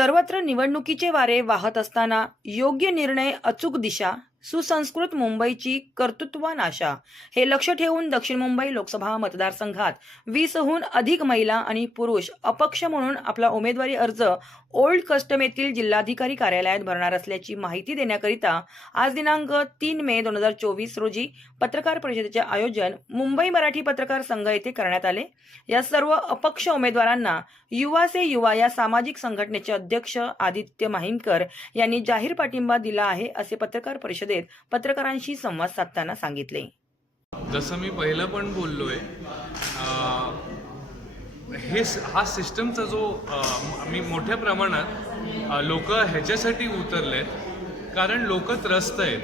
सर्वत्र निवडणुकीचे वारे वाहत असताना योग्य निर्णय अचूक दिशा सुसंस्कृत मुंबईची कर्तृत्वान आशा हे लक्ष ठेवून दक्षिण मुंबई लोकसभा मतदारसंघात वीसहून अधिक महिला आणि पुरुष अपक्ष म्हणून आपला उमेदवारी अर्ज ओल्ड कस्टम येथील जिल्हाधिकारी कार्यालयात भरणार असल्याची माहिती देण्याकरिता आज दिनांक तीन मे दोन हजार चोवीस रोजी पत्रकार परिषदेचे आयोजन मुंबई मराठी पत्रकार संघ येथे करण्यात आले. या सर्व अपक्ष उमेदवारांना युवा से युवा या सामाजिक संघटनेचे अध्यक्ष आदित्य माहिमकर यांनी जाहीर पाठिंबा दिला आहे असे पत्रकार परिषद परिषदेत पत्रकारांशी संवाद साधताना सांगितले. जसं मी पहिलं पण बोललोय हे हा सिस्टमचा जो मी मोठ्या प्रमाणात लोक ह्याच्यासाठी उतरलेत कारण लोक त्रस्त आहेत.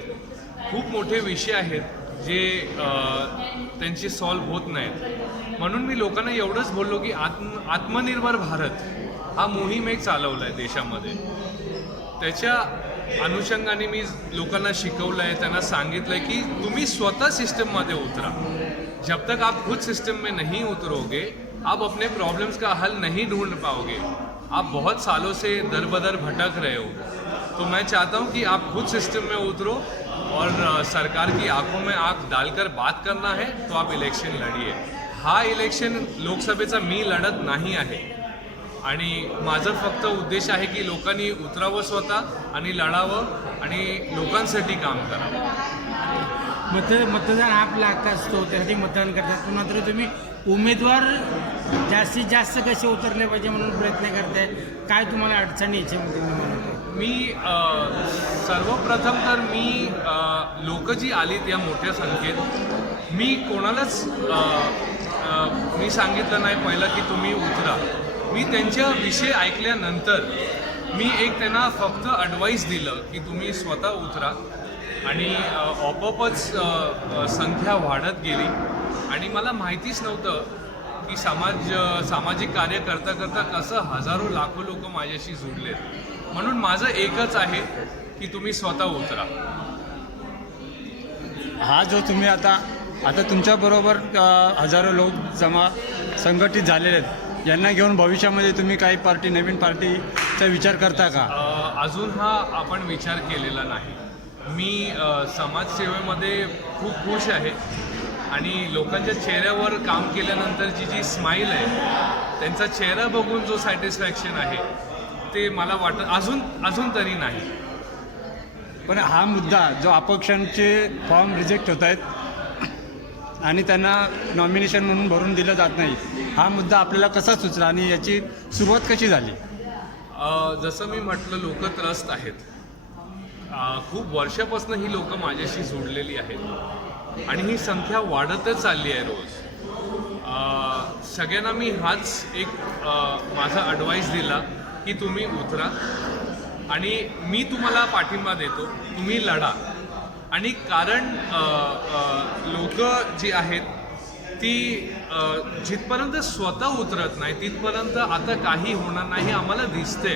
खूप मोठे विषय आहेत जे त्यांचे त्यांची सॉल्व्ह होत नाहीत. म्हणून मी लोकांना एवढंच बोललो की आत्म आत्मनिर्भर भारत हा मोहीम एक चालवला आहे देशामध्ये. त्याच्या अनुषंगाने मी लोकांना शिकवलं आहे त्यांना सांगितलं आहे की तुम्ही स्वतः सिस्टममध्ये उतरा. जब तक आप खुद सिस्टम में नहीं उतरोगे आप अपने प्रॉब्लम्स का हल नहीं ढूंढ पाओगे। आप बहुत सालों से दर बदर भटक रहे हो। तो मैं चाहता हूँ कि आप खुद सिस्टम में उतरो और सरकार की आंखों में आंख डालकर बात करना है तो आप इलेक्शन लढिये हा इलेक्शन लोकसभेचा मी लढत नाही आहे. आणि माझं फक्त उद्देश आहे की लोकांनी उतरावं स्वतः आणि लढावं आणि लोकांसाठी काम करावं. मत मतदान आपला हक्क असतो त्यासाठी मतदान करतात. पण मात्र तुम्ही उमेदवार जास्तीत जास्त कसे उतरले पाहिजे म्हणून प्रयत्न करताय? काय तुम्हाला अडचणी? मी सर्वप्रथम तर मी लोक जी आलीत या मोठ्या संख्येत मी कोणालाच मी सांगितलं नाही पहिलं की तुम्ही उतरा. मी त्यांच्या विषय ऐकल्यानंतर मी एक त्यांना फक्त ॲडवाईस दिलं की तुम्ही स्वतः उतरा. आणि ऑपअपच आपोआपच संख्या वाढत गेली. आणि मला माहितीच नव्हतं की समाज सामाजिक कार्य करता करता कसं हजारो लाखो लोक माझ्याशी जुडलेत म्हणून माझं एकच आहे की तुम्ही स्वतः उतरा. हा जो तुम्ही आता आता तुमच्याबरोबर हजारो लोक जमा संघटित झालेले आहेत. यांना घेऊन भविष्यामध्ये तुम्ही काही पार्टी नवीन पार्टीचा विचार करता का? अजून हा आपण विचार केलेला नाही. मी समाजसेवेमध्ये खूप खुश आहे आणि लोकांच्या चेहऱ्यावर काम केल्यानंतरची जी स्माईल आहे त्यांचा चेहरा बघून जो सॅटिस्फॅक्शन आहे ते मला वाटत अजून अजून तरी नाही. पण हा मुद्दा जो अपक्षांचे फॉर्म रिजेक्ट होत आहेत आणि त्यांना नॉमिनेशन म्हणून भरून दिलं जात नाही हा मुद्दा आपल्याला कसा सुचला आणि याची सुरुवात कशी झाली? जसं मी म्हटलं लोक त्रस्त आहेत. खूप वर्षापासून ही लोक माझ्याशी जोडलेली आहेत. आणि ही संख्या वाढतच चालली आहे रोज. सगळ्यांना मी हाच एक माझा ॲडवाईस दिला की तुम्ही उतरा. आणि मी तुम्हाला पाठिंबा देतो तुम्ही लढा. आणि कारण लोक जी आहेत ती जिथपर्यंत स्वतः उतरत नाही तिथपर्यंत आता काही होणार नाही हे आम्हाला दिसते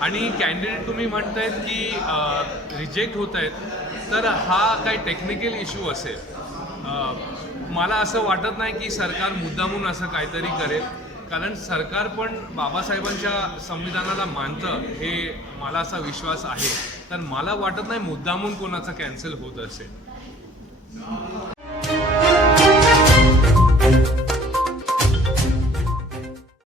आणि कॅन्डिडेट तुम्ही म्हणतायत की रिजेक्ट होत आहेत तर हा काही टेक्निकल इश्यू असेल. मला असं वाटत नाही की सरकार मुद्दामून असं काहीतरी करेल. कारण सरकार पण बाबासाहेबांच्या संविधानाला मानतं हे मला असा विश्वास आहे. तर मला वाटत नाही मुद्दामून कोणाचं कॅन्सल होत असेल.